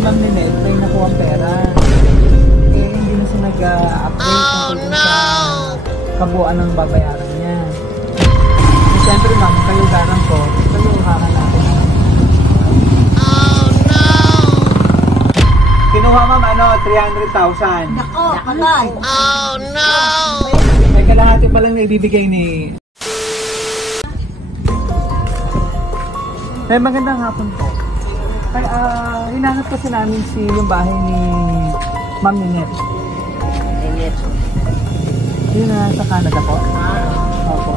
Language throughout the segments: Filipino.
Ma'am Ninette may nakuha ang pera. Eh, hindi na siya nag-update tungkol sa kabuuan ng babayaran niya. Siyempre ma'am, kalugaran ko, kalugaran natin. Kinuha ma'am, 300,000. Nako, kamay. Oh no! Ay, kalahati pa lang na ibibigay ni... Ay, magandang hapon po. Ay, hinahanap kasi namin yung bahay ni Ma'am Ninette. Ninette. Yun na sa Canada po? Opo.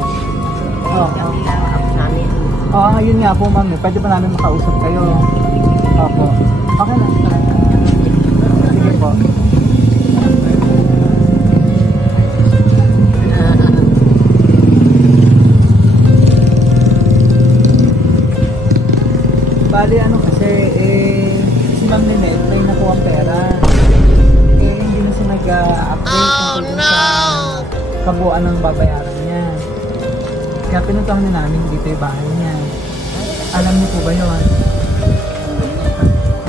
Oo, yun nga po ma'am. Pwede pa namin makausap kayo. Opo. Okay lang. Sige po. Bali kasi si Ma'am Ninette may nakuha ang pera. Eh, hindi na siya nag-update tungkol sa kabuuan ng babayaran niya. Kaya pinuntahan na namin dito yung bahay niya. Alam niyo po ba yun?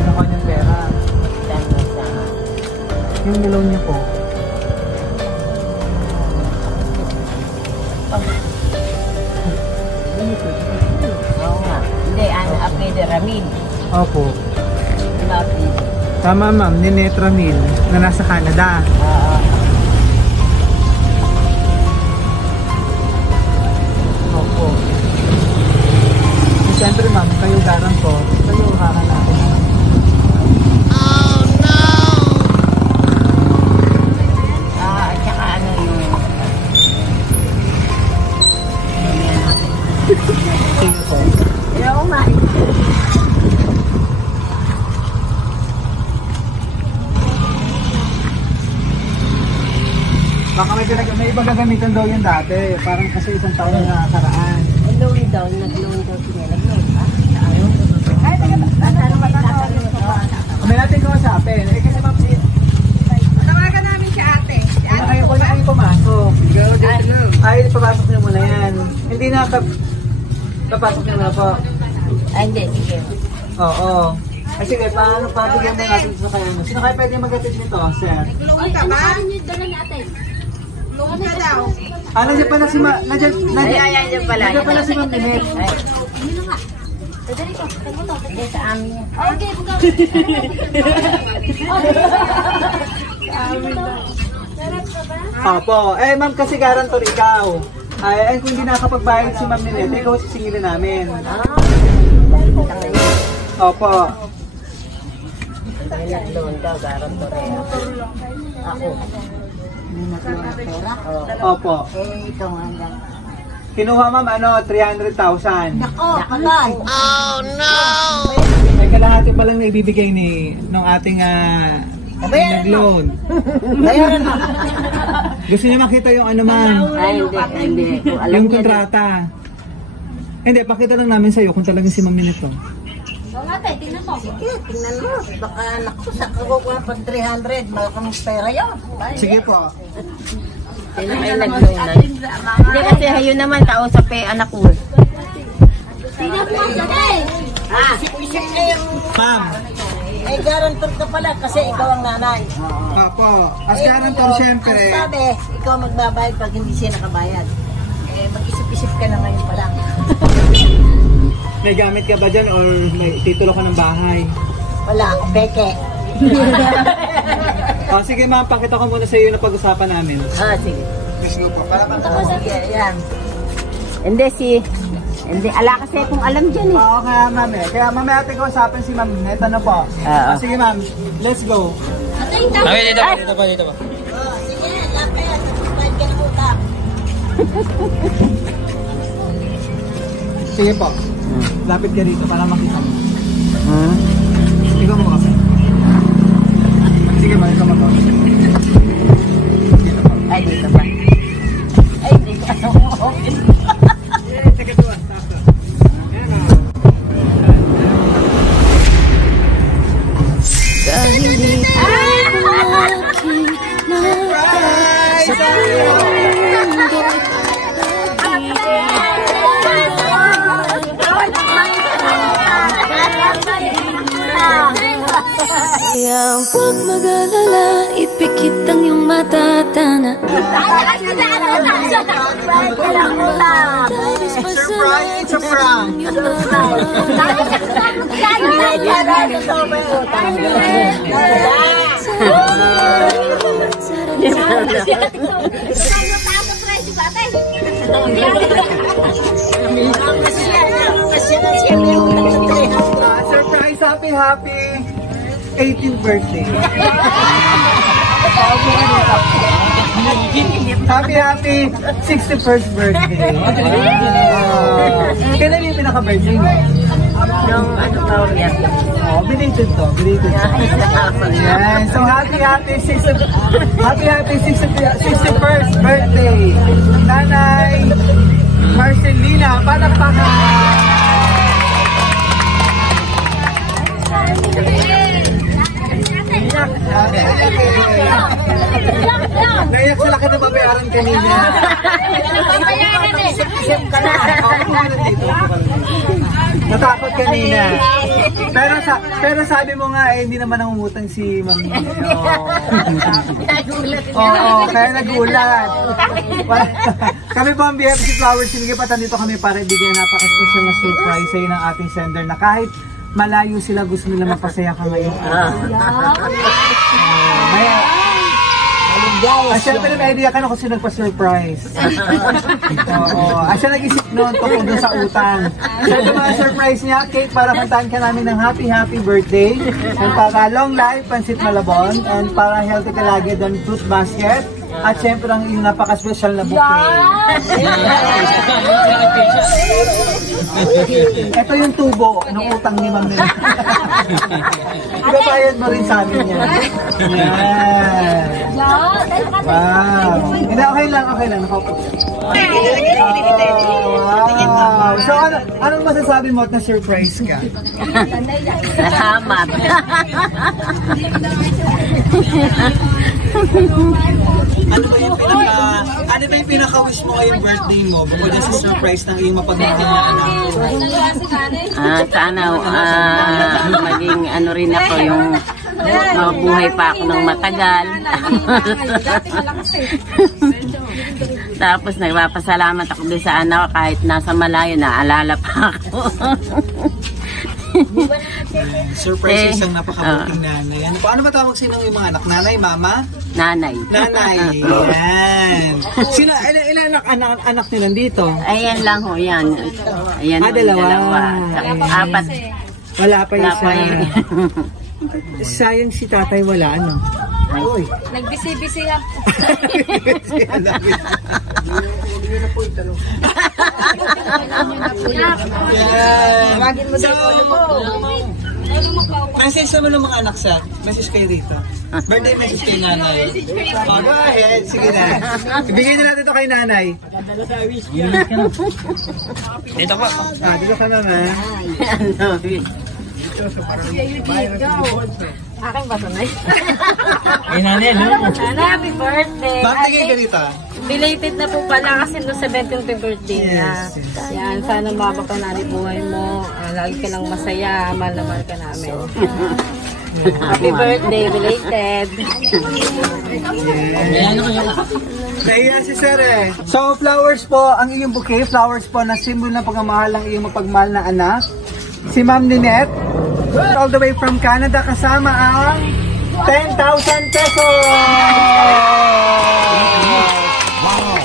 Nakuha niyang pera. Yung niloan niyo po. Oo nga. Hindi, Apede Ramil. Opo. Tama ma'am, Ninette Ramil na nasa Canada. Opo. Siyempre ma'am, kalugaran ko, kalugaran natin. Oh no! At saka yung... Sige po. Ayaw nga. Baka may iba gagamitan daw yun dati. Parang kasi isang taon na nakaraan. Nag-loan daw sila. Nag-loan ba? Ay, ano ba May natin kausapin. Eh kasi ma'am, Tawagan namin si ate. Si ate. ayaw ko na kayo pumasok. Ay, papasok niyo muna yan. Hindi na papasok niyo na po. Ay, hindi. Sige. Oo. Ay sige, paano bigyan mo natin sa kanya? Sino kayo pwede mag-atid nito, sir? Gulungan ka ba? Gulungan ka daw. Nandiyan pala si nandiyan pala. Nandiyan pala si Ma'am Ninette. Hindi, sa amin yan. Okay, buka. Opo. Eh ma'am, kasi garantor ikaw. Ay, kung hindi nakapagbayad si Ma'am Ninette, ikaw sisingilin namin. Opo. May nag-loan daw, garantor yan. Ako. May nag-loan ng pera? Opo. Ikaw hanggang... Kinuha ma'am, 300,000. Nako, kamay. Oh no! Ay, kalahati pa lang na ibibigay nung ating nag-loan. Bayaran mo. Gusto niyo makita yung ma'am? Ay, hindi. Yung kontrata. Hindi, pakita lang namin sa'yo kung talagang si Ma'am Ninette. Tingnan mo. Baka naku, sa kakukuha pag 300, makamang pera yun. Sige po. Sino kayo nag-loan? Hindi kasi yun naman, kausap anak ko. Sino po Ma'am. Eh, garantor ka pala kasi ikaw ang nanay. Opo. As garantor, syempre. Ang sabi, ikaw magbabayad pag hindi siya nakabayad. Eh, mag-isip-isip ka na ngayon pa lang. May gamit ka ba dyan or may titulo ka ng bahay? Wala, beke. Sige ma'am, pakita ko muna sa iyo na pag-usapan namin. Sige. Let's go po. Para Sige, yan. Hindi, ala kasi kung alam dyan eh. Oo, kaya ma'am eh. Kaya mamaya natin kausapin si Ma'am Ninette, ano po? Sige ma'am, let's go. Dito pa. Sige, lapit. Bayad ka ng utang. Sige po. Lapit ka dito para makita mo. Ikaw mo kasi. Sige ba, ikaw mo. Ay, dito ba? Ay, hindi ka open. Teka doon, tapos. Dahil di Surprise! Kaya huwag mag-alala, ipikit ang iyong matatana. Surprise! It's a prank! Surprise! Happy 18th birthday! Happy 61st birthday! Kailan yung pinaka-birthday mo? Yung ano pa ulit. Oh, belated to. Yan. So, happy 61st birthday, Nanay Marcelina. Palakpakan! Naiyak sa laki na babayaran kanina. Natakot kanina. Pero sabi mo nga, hindi naman nangungutang si Mami. Oo, kaya nagulat. Kami po ang BFC Flowers. Sinigipatan dito kami para ibigay napaka-special na surprise sa'yo ng ating sender na kahit malayo sila, gusto nila mapasaya ka ngayon. Siyempre may idea ka na kung sino nagpa-surprise. Siya nag-isip noon tungkol doon sa utang. So ito mga surprise niya, cake para kantahan ka namin ng happy birthday. And para long life, pansit malabon. And para healthy ka lagi doon, fruit basket. At siyempre ang iyong napaka-special na bouquet. Ito yung tubo ng utang ni Ma'am Nina. Ibabayad mo rin sa amin yan. Yan. Wow. Hindi, okay lang. Nakaupo. Wow. So, anong masasabi mo at na-surprise ka? Salamat. Ano ba yung pinaka-wish mo ngayong birthday mo? Bukod na sa surprise ng iyong mapagdating na anak mo. Sana maging ano rin ako yung mabuhay pa ako ng matagal. Tapos nagpapasalamat ako din sa anak ko kahit nasa malayo, naalala pa ako. Surprise isang napakabuting nanay. Paano ba tawag sino yung mga anak? Nanay, mama? Nanay. Yan. Sino, ilan anak nyo nandito? Ayan lang ho, yan. Ayan ho, dalawa. Apat. Wala pa isa. Sayang si tatay wala, ano? Uy. Nagbisi-bisi lang. Tawagin mo daw mo. Message naman ng mga anak sa. Message kayo dito. Birthday message kay nanay. Oh, go ahead. Sige na. Ibigay na natin ito kay nanay. Dito po. Dito ka naman. Aking ba tunay? Ay, nanay, no? Happy birthday! Bakit tingin ka dito? Belated na po pala kasi no 17th birthday niya. Yes. Yan, sana mapapanalit buhay mo. Lagi ka lang masaya. Mahal na mahal ka namin. Happy birthday, belated! Nahiya si Sir eh. So, flowers po, ang iyong bouquet. Flowers po na symbol ng pagmamahal ng iyong mapagmahal na anak. Si Ma'am Ninette. All the way from Canada, kasama ang 10,000 pesos! Wow!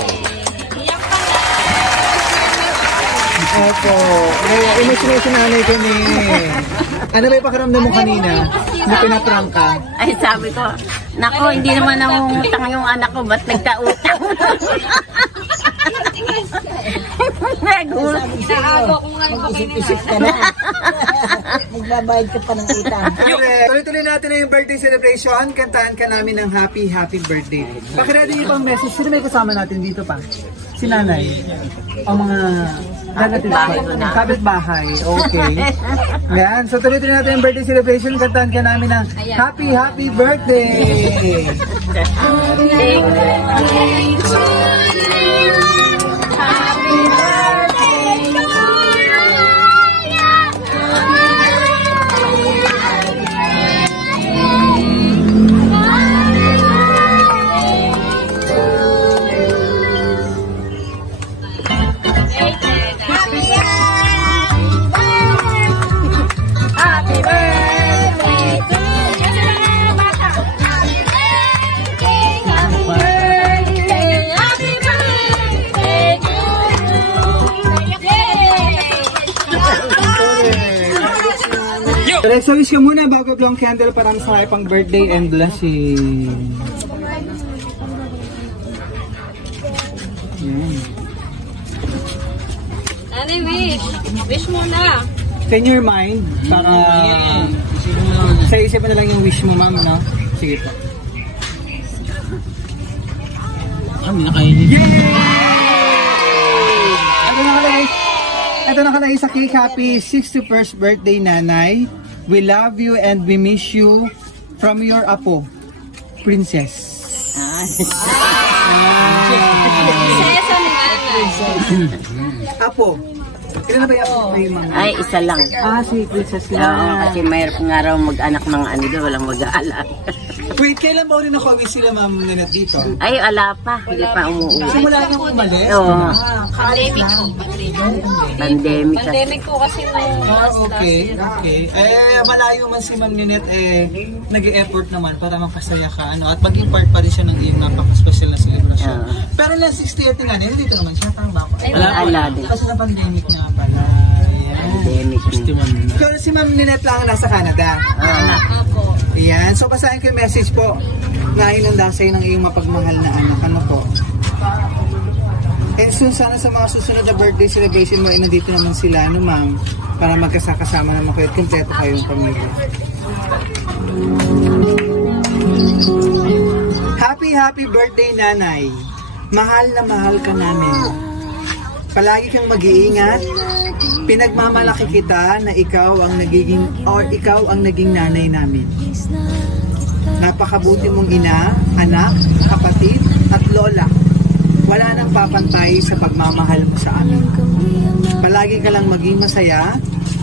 Opo. Emotional si nanay kami. Ano ba yung pakiramdam mo kanina? Na pinaprank ka? Ay, sabi ko, nako, hindi naman nangungutang yung anak ko, ba't nagkautang? Isip ka na. Magbabayad ka pa ng utang. Tuloy-tuloy natin na yung birthday celebration. Kantahan ka namin ng happy birthday. Pakirado yung ibang message. Sino may kasama natin dito pa? Si nanay. Ang mga kapitbahay. Okay. Ayan. So tuloy-tuloy natin yung birthday celebration. Kantahan ka namin ng happy birthday. Alexa, wish ka muna bago blow ang candle para sa pang birthday and blessing. Yan. Ano wish? Wish muna. In your mind, para sa isip mo na lang yung wish mo, ma'am, no? Sige po. Yay! Ito nakalagay sa cake. Happy 61st birthday, Nanay. We love you and we miss you from your apo, Princess. Apo. Kailan na ba yung mga? Ay, isa lang. Si Princess Oo, lang. kasi mayroon nga raw mag-anak ng ano doon, walang mag-aalag. Wait, kailan ba ulit na-commit sila, ma'am, Nanette dito? Ay, ala pa, hindi pa umuwi. Simula nang umalis? Oo. Pandemic po. Pandemic. Pandemic po kasi Okay. Malayo man si Ma'am Ninette, nag-e-effort naman para mapasaya ka, at maging part pa rin siya ng iyong napaka-special na celebration. Pero na 60th nga, dito naman siya, tama ba? Ala din. Kasi na pandemic nga pala. Pandemic. Pero si Ma'am Ninette lang nasa Canada. Ayan. So, basahin ko yung message po na inundasay ng iyong mapagmahal na anak. Ano po? And soon, sana sa mga susunod na birthday celebration mo, nandito naman sila, ma'am, para magkasakasama naman kayo at kumpleto kayong pamilya. Happy birthday, Nanay. Mahal na mahal ka namin. Palagi kang mag-iingat. Pinagmamalaki kita na ikaw ang naging nanay namin. Napakabuti mong ina, anak, kapatid, at lola. Wala nang papantay sa pagmamahal mo sa amin. Palagi ka lang maging masaya,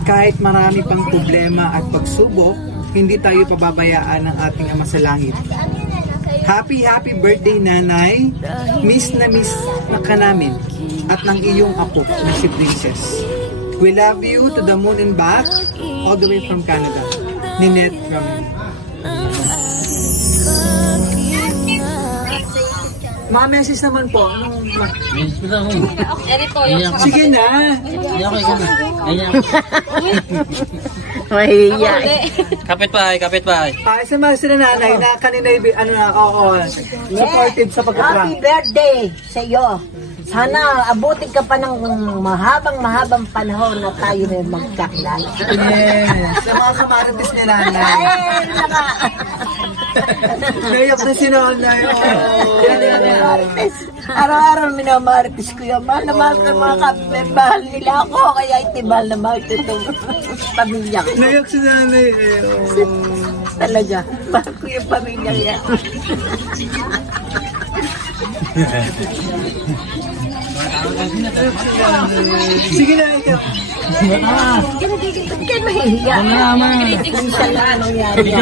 kahit marami pang problema at pagsubok, hindi tayo pababayaan ng ating Ama sa Langit. Happy birthday, Nanay. Miss na ka namin at ng iyong apo na si Princess. We love you to the moon and back, all the way from Canada. Ninette from mga message naman po. Sige na. Mahiya. Kapit bahay. Sa mga sila Nanay na kanina supportive sa pagkaklang. Happy birthday sa iyo. Sana abutin ka pa ng mahabang panahon na tayo na magkakilala. Yes. Sa mga kamarites ni Nanay. Nayak na si Nanay. Araw-araw minamarites ko yan. Mahal na mahal ka mga kapit. Mahal nila ako. Kaya itibal na mahal ko itong pamilya ko. Nayak si Nanay. Talaga. Mahal ko yung pamilya yan. Sige na, ikaw. Kaya mahihiya. Minsan lang anong nangyari.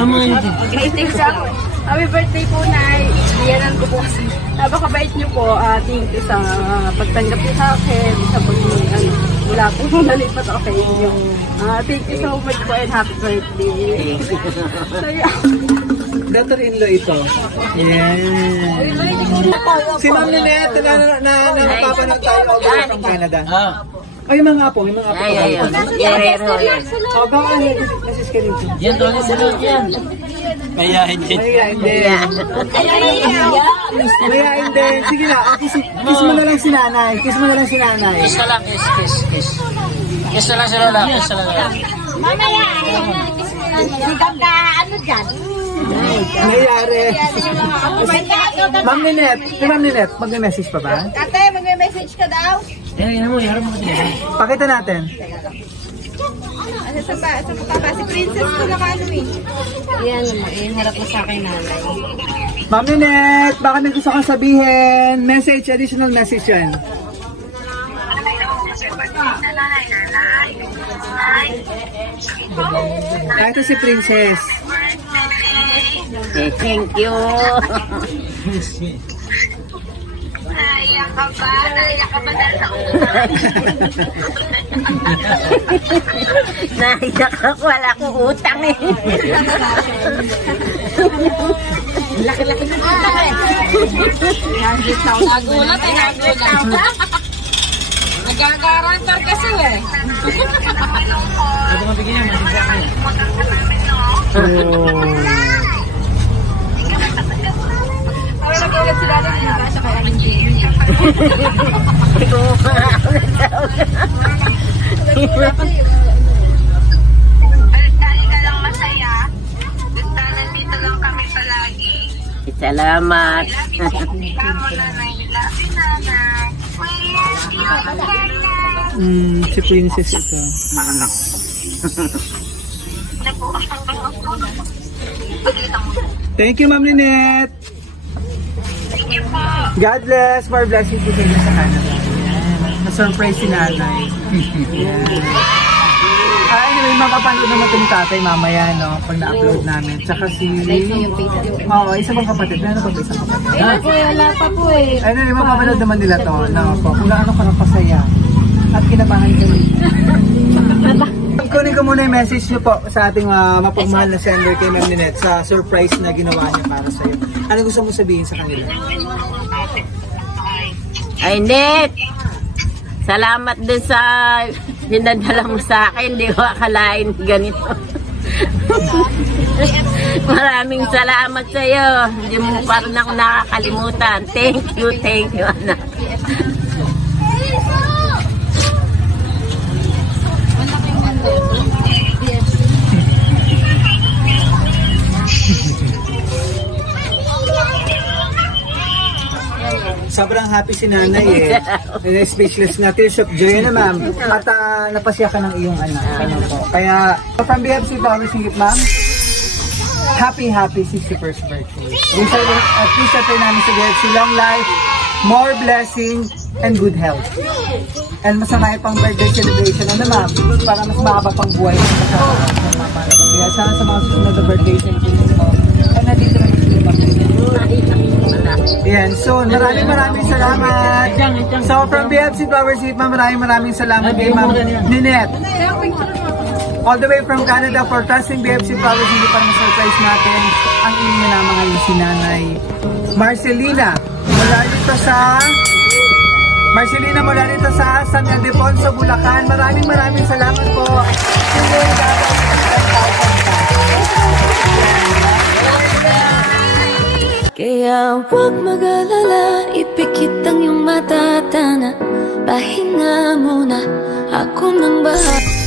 Greetings ako. Happy birthday po, Nay. Diyanan ko po kasi. Napakabait niyo po. Thank you sa pagtanggap niyo sa akin. Sa wala po nalipat ako kayo. Thank you so much po and happy birthday. Daughter-in-law ito. Yeah. Si Ma'am Ninette, napapanood tayo all the way from Canada. Ay, yung mga apo, Ay. Guerrero. Baka nasis ka rin. Yan, doon sila yan. Mayahin din. Mayahin din. Sige na, kiss mo na lang si Nanay. Kiss na lang. Kiss na lang, kiss. Kiss na lang si Lola. Kiss na lang. Mamaya, hanggang ka ano dyan? Nangyari. Ma'am Ninette, mag-message pa ba? Ate, mag-message ka daw? Harap mo. Pakita natin. Sa mukha si Princess ko na ano Yan, harap mo sa akin, Nanay. Ma'am Ninette, baka may gusto kang sabihin. Message, additional message yan. Ito si Princess. Thank you. Naiyak ka ba? Naiyak ka ba dahil sa Naiyak ako, wala akong utang eh. laki-laki ng utang eh. Nagulat. Nagkakarantar kasi eh. Ano kung bigyan niya, masisa ka niya. Ay, nag-ulat sila na hindi ba siya kay Aling Jenny. Salamat. Si Princess ito. Thank you, Ma'am Lynette. God bless. More blessings po sa inyo sa Canada. Na-surprise si nanay. Anyway, mapapanood naman ito ni tatay mamaya, no? Pag na-upload namin. Tsaka si... Oo, isa bang kapatid? Ano pa ba isang kapatid? Wala pa po eh. Anyway, mapapanood naman nila to. No, po. Kung gaano ka napasaya at kinabahan kami. Kunin ko muna yung message niyo po sa ating mapagmahal na sender kay Ma'am Lynette sa surprise na ginawa niya para sa'yo. Ano gusto mo sabihin sa kanila? Ay, Net! Salamat dun sa dinadala mo sa akin. Hindi ko akalain ganito. Maraming salamat sa iyo. Hindi mo pa rin ako nakakalimutan. Thank you, anak. Sobrang happy si nanay eh. Speechless na. Tears of joy na, ma'am. At napasya ka ng iyong anak. Ano po. Kaya, from BFC Flowers Singit, ma'am, happy 61st birthday. Please sabi namin sa BFC, long life, more blessings, and good health. And masama pang birthday celebration, ano ma'am? Para mas mahaba pang buhay. Kaya sana sa mga susunod na birthday celebration mo, ay nandito na yan, so maraming salamat. So from BFC Flowers Singit, ma'am, maraming salamat kay Ma'am Lynette. All the way from Canada for trusting BFC Flowers Singit para ma-surprise natin ang inyong minamang ngayon si Nanay Marcelina mula dito sa San Ildefonso, Bulacan. Maraming salamat po. Kaya huwag mag-alala, ipikit ang iyong mata, tana. Pahinga muna, ako nang bahala.